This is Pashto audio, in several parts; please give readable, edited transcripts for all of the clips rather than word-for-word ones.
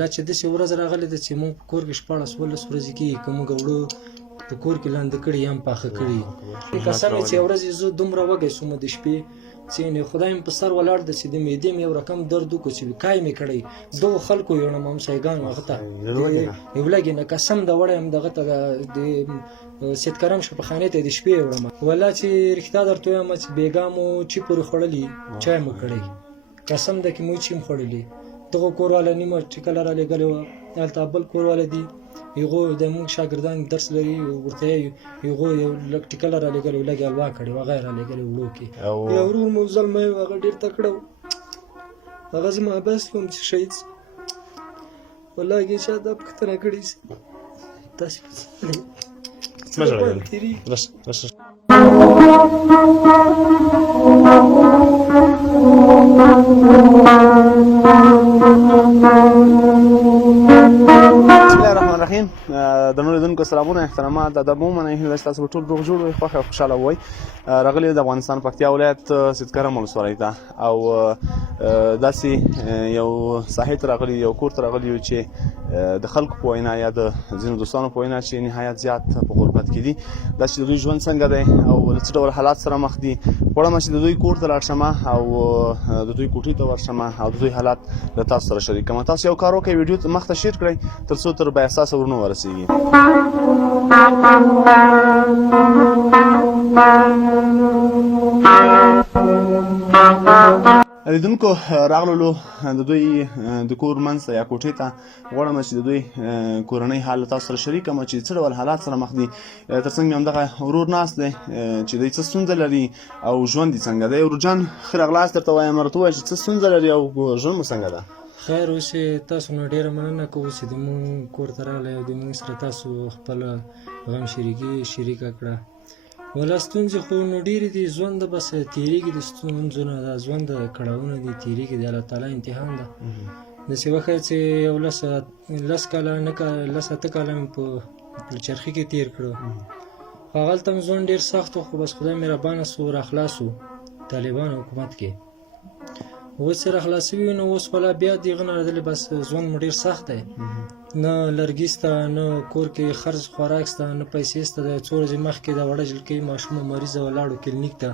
لا چې داسې ورځ راغلې ده چې موږ په کور کې 14-15 ورځې کېږي که موږ وړو په کور کې لاندې کړي یم پاخه کړي. قسم یې چې یو ورځ زه دومره وږی شوم د شپې چې خدای مې په سر ولاړ ده چې د معدې مې یو رقم درد وکړو چې کای مې کړی دغو خلکو یوړم همسایګانو هغه ته یولګې نه قسم د وړی یم دغه ته د سید کرم شفاخانې ته د شپې یوړم والله چې رښتیا درته ویم چې بېګا مو چي پورې خوړلي چای مو کړی قسم ده کې مو چي م خوړلي دغه کورواله نیمه چې کله رالیږلې وه هلته بل کورواله دي هغو د موږ شاګردان درس لري ورته هغو یو لږ ټکله رالیږلې و لږ حلوا کړې و هغه یې رالیږلې وړو کې یو ورور مو زلمی و هغه ډېر تکړه و هغه زما عباس کوم چې شهید شو والله هغې چا دا پوښتنه کړې چې تاسې مه ژړېږه رشه رحیم درنو لیدونکو سلامونه احترامات ادب ومنئ هیله چې تاسو به ټول روغ جوړ وئ خوښ او خوشحاله وئ راغلي د افغانستان پکتیا ولایت سید کرم ولسوالۍ ته او داسې یو ساحې ته راغلي یو کور ته راغلي یو چې د خلکو په وینا یا د ځینو دوستانو په وینا چې نهایت زیات په غربت کې دي دا چې د دوی ژوند څنګه دی او له څه ډول حالات سره مخ دي غواړم چې د دوی کور ته لاړ شم او د دوی کوټې ته ورشم او د دوی حالات له تاسو سره شریک کړم تاسو یو کار وکړئ ویډیو مخ ته شیر کړئ تر څو تر بااحساسه ورونه ورسیږي لیدونکو راغلو د دوی د کور منځ ته یا کوټې ته غواړم چې د دوی کورنۍ حال له تاسو سره شریک کړم چې څه ډول حالات سره مخ دي تر څنګ مې همدغه ورور ناست دی چې دوی څه ستونزه لري او ژوند یې څنګه دی ورور جان ښه راغلاست درته وایم راته ووایه چې څه ستونزه لري او ژوند مو څنګه ده خیر اوس تاسو نه ډېره مننه کوو چې د مونږ کور ته راغلی او د مونږ سره تاسو خپله غم شریکه کړه والله ستونزې خو نو ډېرې دي ژوند بس تېرېږي د ستونزو نه دا ژوند کړاوونه دي تېرېږي د الله تعالی امتحان ده داسې وښیه چې یو لس کاله لس اته کاله مې په چرخي کې تېر کړه خو هغلته مې ژوند ډېر سخت و خو بس خدای مهربانه سو راخلاص و طالبان حکومت کې اوس چې راخلاص شوي نو اوس خو لا بیا د هغه نه راغلی بس ژوند مو ډېر سخت دی نه لرګي شته نه کور کې خرڅ خوراک شته نه پیسې شته د څو ورځې مخکې د وړه جلکۍ ماشومه مریضه ولاړو کلینیک ته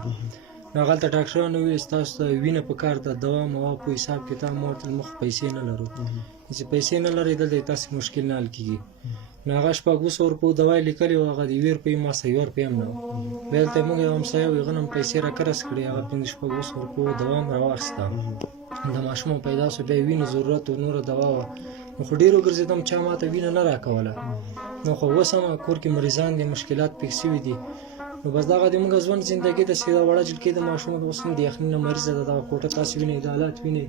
نو هغلته ډاکټرانو وویل ستاسو ته وینه په کار ده دوا موا په حساب کتاب ما ورته موږ پیسې نه لرو چې پیسې نه لرئ دلته تاسې مشکل نه حل کېږي نو هغه 200 روپیو دوا یې لیکلې وه هغه د 2 روپۍ ما سه 1 روپۍ هم نه وه بیا دلته موږ یو همسایه و هغه نه هم پیسې راکرس کړې هغه 500 روپیو دوا هم راواخېسته د ماشوم پیدا شو بیا وینې ضرورت و نوره دوا وه نو خو ډېر وګرځېدم چا ماته وینه نه راکوله نو خو اوس هم کور کې مریضان دي مشکلات پېښ شوي دي نو بس دغه د موږ ژوند زندګي ده چې دا وړه جلکۍ د ماشومه اوس هم د یخنۍ نه مریضه ده دغه کوټه تاسو وینئ د حالات وینئ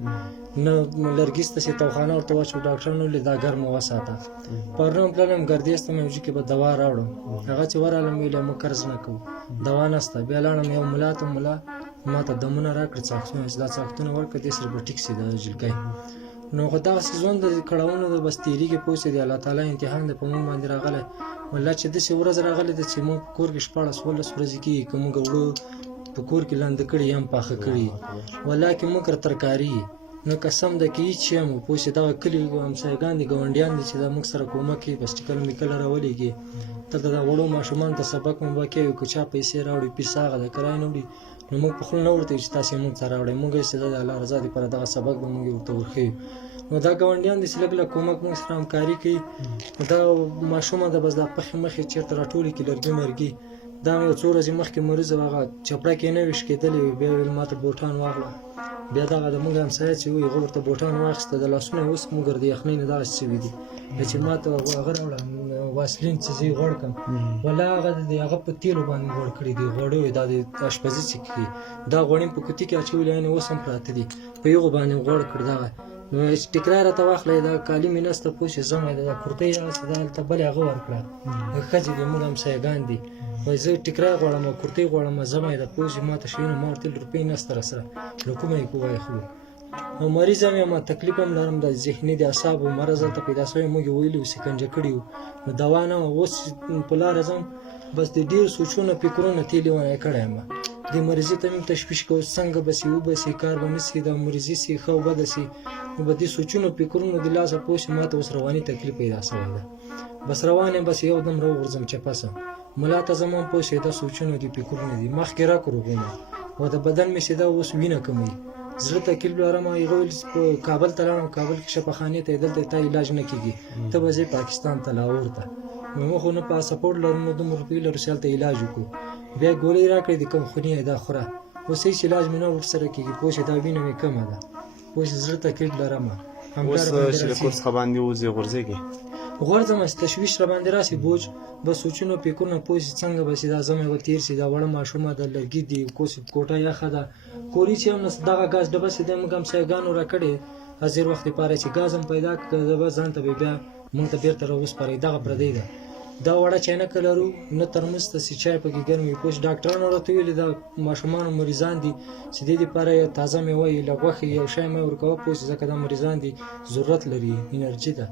نه لرګي شته چې توخانه ورته واچو ډاکټرانو ویلې دا ګرمه وساته پرون تللم ګردیز ته مې وجود کې به دوا راوړم هغه چې ورغلم ویلې موږ قرض نه کوو دوا نشته بیا لاړم یو ملا ته ملا ما ته دمونه راکړي څاښتونه چې دا څاښتونه ورکړه دې سره به ټیک شي د جلکۍ نو خو دغسې ژوند د کړاوونو د بس تېرېږي پوه شې د الله تعالی امتحان دی په موږ باندې راغلی والله چې داسې ورځ راغلې ده چې موږ په کور کې 14-15 ورځې کېږي که موږ وړو په کور کې لاندې کړي یم پاخه کړي والله کې موږ را ترکاري نو قسم ده کې هېڅ یم پوه شې دغه کلي همسایګان دي ګاونډیان دي چې دا موږ سره کومک کوي بس چې کله مې کله راولېږي دلته د وړو ماشومانو ته سبق مو به کوي که چا پیسې راوړي پیسه هغه د کرایې نه وړي نو موږ په خوله نه ورته چې تاسې موږ ته راوړئ موږ یې چې د الله رضا دپاره دغه سبق به موږ ورته ورښیو نو دا ګاونډیان دي چې لږ لږ کومک موږ سره همکاري کوي نو دا ماشومه ده بس دا پخې مخې چېرته راټولې کړي لرګي مرګي دا مې یو څو ورځې مخکې مریضه وه هغه چپړه کې نه وي شکېدلې وي بیا ویل ما ته بوټان واخله بیا دغه د موږ همسایه چې وي هغه ورته بوټان واخېسته د لاسونه یې اوس موږ د یخنۍ نه دغسې شوي دي چې ما ته هغه راوړه واسلین چې زه یې غوړ کړم والله هغه د هغه په تیلو باندې غوړ کړي دي غوړو یې دا د اشپزي چې کوي دا غوړي په کوتي کې اچولي یعنې اوس هم پراته دي په هغو باندې غوړ کړ دغه نو ټیکرا راته واخلی دا کالي مې نسته پوه شې زما ده دا کورتۍ هغسې دا هلته بلې هغه ورکړه ښځې دي موږ همسایګان دي وایي زه ټیکرا غواړم او کورتۍ غواړم زما یې ده پوه شې ما ته شیونه ما ورته روپۍ نسته راسره له کومه یې کوی خلو او مریض هم یم تکلیف هم لرم د ذهني د اعصابو مرض هلته پیدا شوی موږ یې ویلي وو سکنجه کړي وو نو دوا نه وه اوس په لاره ځم بس د ډېر سوچونه فکرونه تېلې ونه کړی یم د مریضي ته موږ تشویش کوو څنګه به سي وبسي کار به نه سي د مریضي سي ښه او بده سي نو به دې سوچونو فکرونو د لاسه پوه شي ما ته اوس رواني تکلیف پیدا شوی ده بس روان یم بس یو دم راوغورځم چپسه ملا ته زما پوه شي دا سوچونه دي فکرونه دي مخکې راکړو او د بدن مې چې دا اوس وینه کموي زړه تکلیف لرم هغه ویل په کابل ته لاړم کابل کې شفاخانې ته دلته تا علاج نه کیږي ته به ځې پاکستان ته لاهور ته موږ خو نه پاسپورټ لرو نو دومره روپۍ لرو چې هلته علاج وکړو بیا ګولۍ راکړې د کوم خوني دا خوره اوس هېڅ علاج مې نه ورسره کېږي پوه شې دا وینه مې کمه ده پوه شې زړه تکلیف لرم اوس چې له کور څخه باندې وځې غورځېږي غورځم چې تشویش را باندې راسي بوج به سوچونو فکرونه پوه شي څنګه به چې دا زمې به تېر شي دا وړه ماشومه ده لرګي دي کوس کوټه یخه ده کوري چې هم دغه ګاز ډبه چې دی موږ همسایګانو راکړې حاضر وخت لپاره چې ګاز هم پیدا کړه به ځان ته بیا موږ ته بېرته راوسپارئ دغه پردی ده دا وړه چاینکه لرو نه ترموز ته چې چای پکې ګرم وي پوه ډاکټرانو راته ویلي دا ماشومانو مریضان دي چې دې دپاره یو تازه میوه یې له غوښې یو شی مې ورکوه پوه شي ځکه دا مریضان دي ضرورت لري انرژي ده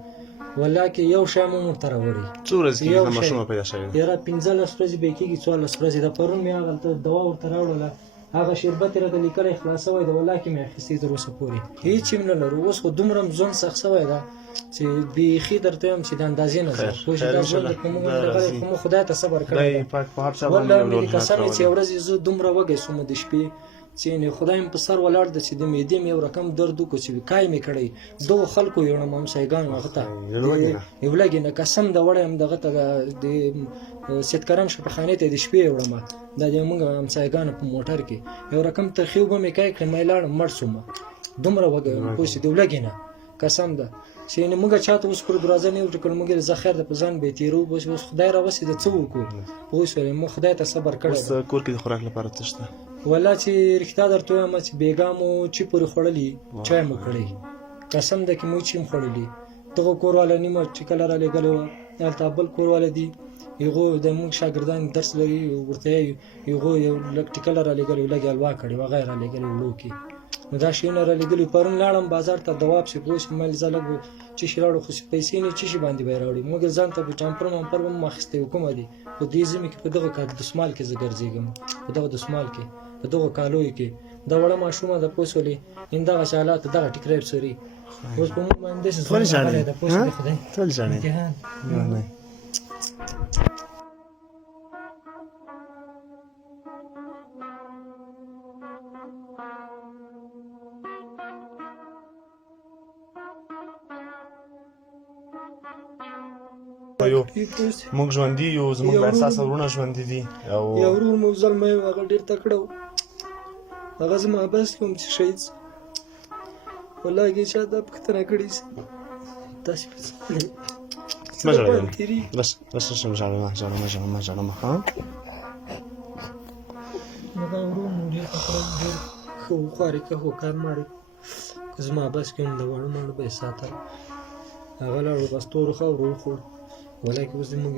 والله کې یو شی مو ورته راوړي څو ورځې کېږي دا ماشومه پیدا شوې ده یاره 15 ورځې به کېږي 14 ورځې د پرون مې هغلته دوا ورته راوړله هغه شربت یې راته لیکلی خلاص شوی ده والله کې مې اخیستې تر اوسه پورې هېڅ هم نه لرو اوس خو دومره ژوند سخت شوی ده چې بیخي درته وایم چې د اندازې نه زه پوه شې دا ژوند درته موږ راغلی خو موږ خدای ته صبر کړی والله مې د قسم چې یو ورځ زه دومره وږی شوم د شپې چې خدای مې په سر ولاړ ده چې د معدې مې یو رقم درد وکړو چې کای مې کړی دغو خلکو یوړم همسایګانو هغه ته یو لږې نه قسم د وړی یم دغه ته د سیدکرم شفاخانې ته د شپې یوړم دا د موږ همسایګانو په موټر کې یو رقم ترخي اوبه مې کای کړې مې لاړم مړ شوم دومره وږی یم پوه شې د لږې نه قسم ده چې موږ چاته اوس پر دروازه نه وټکل موږ زه خیر د په ځان به تېرو بس اوس خدای راوسي د څه وکړو پوه شولې موږ خدای ته صبر کړی اوس کور کې د خوراک لپاره څه شته والله چې رښتیا درته وایم چې بېګا مو چې پورې خوړلي چای مو کړی قسم ده کې مو چې هم خوړلي دغه کورواله نیمه چې کله رالېږلی وه هلته بل کورواله دي هغو د موږ شاګردان درس لري ورته هغو یو لږ ټکله رالېږلی لږ حلوا کړې وه هغه یې رالېږلی وړو کې نو دا شیونه رالېږلي پرون لاړم بازار ته دوا پسې پوه شم مایل زه لږ چې شي راوړو خو پیسې نه چې شي باندې به یې راوړي موږ ځان ته په ټامپر مامپر به مو اخیستی و کومه دي په دې ژمي کې په دغه دسمال کې زه ګرځېږم په دغه دسمال کې په دغو کالیو کې دا وړه ماشومه ده پوه شولې همدغه حالات دغه ټیکری سوري اوس په موږ باندې داسې ژوند راغلی ده پوه شولې خدای ټول ژاړې امتحان موږ ژوندي یو زموږ به احساسه وروڼه ژوندي دي او یو ورور مو زلمی و هغه ډېر تکړه و هغه زما بس کوم چې شهید شو والله کې چا دا پوښتنه کړې شي تاسې مه ژاړه بس مه ژاړه مه ژاړه ها دا ورور مو ډېر تکړه ډېر ښه خواري که خو کار ماري که زما بس کې هم د واړه ماړه به یې ساتل هغه لاړو بس تورو خاورو وخوړ والله کې اوس موږ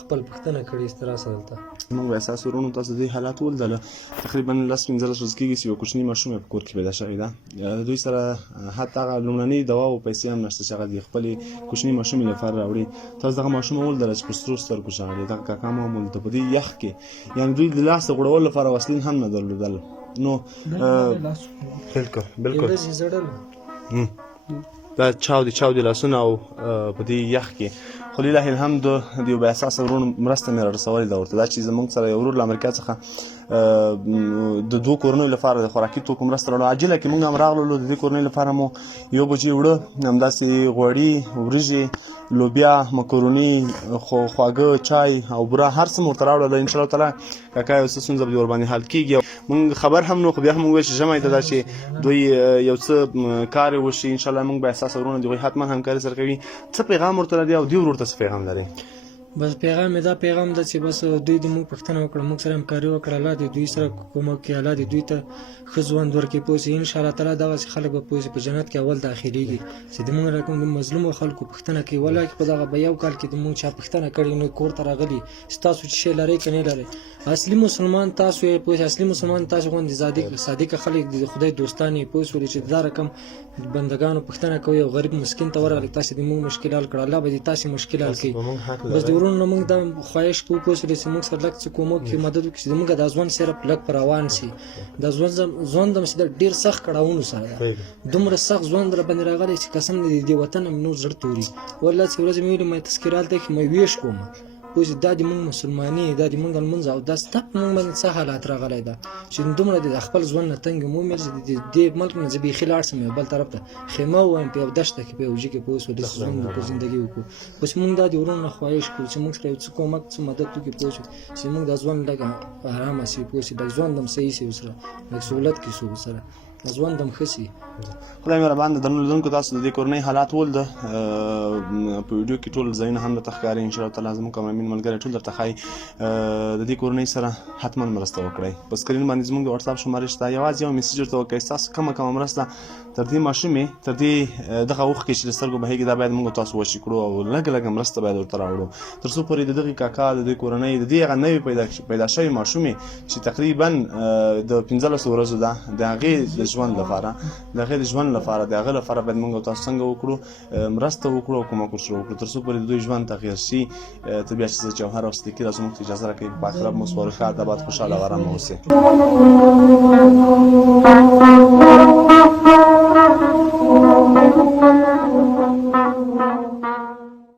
خپل پوښتنه کړې ستراسه دلته موږ به اساس ورونو تاسو دې حالات ولدله تقریبا 10-15 ورځې کېږي چې یو کوچني ماشوم په کور کې پیدا شوی ده دوی سره حتی هغه لومړنۍ دوا او پیسې هم نشته چې هغه د خپلې کوچني ماشومې لپاره راوړي تاسو دغه ماشوم ولدله چې په سرو سترګو ژاړي دغه کاکا مو هم ولده په دې یخ کې یعنې دوی د لاس د غوړولو لپاره وسلین هم نه درلودل نو بالکل دا چاودي لاسونه او په دې یخ کې خو لله الحمد د یو با اساسه ورونو مرسته مې رارسولې ده ورته دا چې زموږ سره یو ورور له امریکا څخه د دوه کورنیو لپاره د خوراکي توکو مرسته راوړله عاجله کې موږ هم راغللو د دې کورنۍ لپاره مو یو بجې وړه همداسې غوړي وریژې لوبیا مکروني خواږه چای او بوره هر څه مو ورته راوړله انشاءالله تعالی کاکا یو څه ستونزه به دې ورباندې حل کېږي موږ خبر هم نو خو بیا هم وویل چې ژمی ده دا چې دوی یو څه کار یې وشي انشاءالله موږ به احساسه ورونه د هغوی حتما همکاري سره کوي څه پیغام ورته لري او دوی ورور ته څه پیغام لري بس پیغام دا پیغام ده چې بس دوی د موږ پوښتنه وکړه موږ سره همکاري وکړه الله دې دوی سره کومک کړي الله دې دوی ته ښه ژوند ورکړي پوه شي انشاءالله تعالی دغسې خلک به پوه شي په جنت کې اول داخلېږي چې د موږ رقم د مظلومو خلکو پوښتنه کوي والله په دغه به یو کال کې د موږ چا پوښتنه کړې نو کور ته راغلي چې تاسو څه شی لرئ که نه لرئ اصلي مسلمان تاسو یې پوه شئ اصلي مسلمان تاسو غوندې صادقه خلک د خدای دوستان یې پوه شولې چې دا رقم بندګانو پوښتنه کوي او غریب مسکین ته ورغلي تاسې د موږ مشکل حل کړه الله به دې تاسې مشکل حل کړي بس د ورونو نه موږ دا خواهش کوو پوه شولې چې موږ سره لږ څه کومک وکړي مدد وکړي چې زموږ دا ژوند صرف لږ په روان شي دا ژوند هم چې دا ډېر سخت کړاوونو سره ده دومره سخت ژوند راباندې راغلی چې قسم د دې وطن مې نور زړه توري والله چې ورځې مې ویلې ما تذکره هلته کې مې ویش کوم پوه شې دا د موږ مسلماني دا د موږ لمونځ او دا ستا په موږ باندې څه حالات راغلی ده چې دومره د خپل ژوند نه تنګ یم ومېل چې د دې ملک نه زه بیخي لاړ شم یو بل طرف ته خیمه ووایم په یو دښته کې په یو ځای کې پوه شو داسې ژوند په زندګي وکړو بس موږ دا د ورونو نه خواهش کوو چې موږ سره یو څه کومک څه مدد وکړي پوه شو چې موږ دا ژوند لږ ارامه شي پوه شي لږ ژوند هم صحیح شي ورسره لږ سهولت کې شو ورسره ژوند هم ښه شي خدای مهربان د درنو لیدونکو تاسو د دې کورنۍ حالات ولده په ویډیو کې ټول ځایونه هم درته ښکاري انشاءالله تعالی زموږ کامرامین ملګری ټول درته ښایي د دې کورنۍ سره حتما مرسته وکړئ په سکرین باندې زموږ د وټساپ شمارې شته یوازې یو میسیج ورته وکړئ ستاسو کومه مرسته تر دې ماشومې تر دې دغه اوښکې چې د سترګو بهیږي دا باید موږ تاسو وشي کړو او لږ مرسته باید ورته راوړو تر څو پورې د دغې کاکا د دې کورنۍ د دې هغه نوې پیدا شوې ماشومې چې تقریبا د 15 ورځو ده د هغې د ژوند لپاره د هغې باید موږ تاسو څنګه وکړو مرسته وکړو او کومک ورسره وکړو تر څو پورې د دوی ژوند تغییر شي ته بیا چې زه جوهر او صدیقي دا زموږ ته اجازه راکوي پاک رب مو سپارو ښه ادب خوشحاله او ارامه اوسئ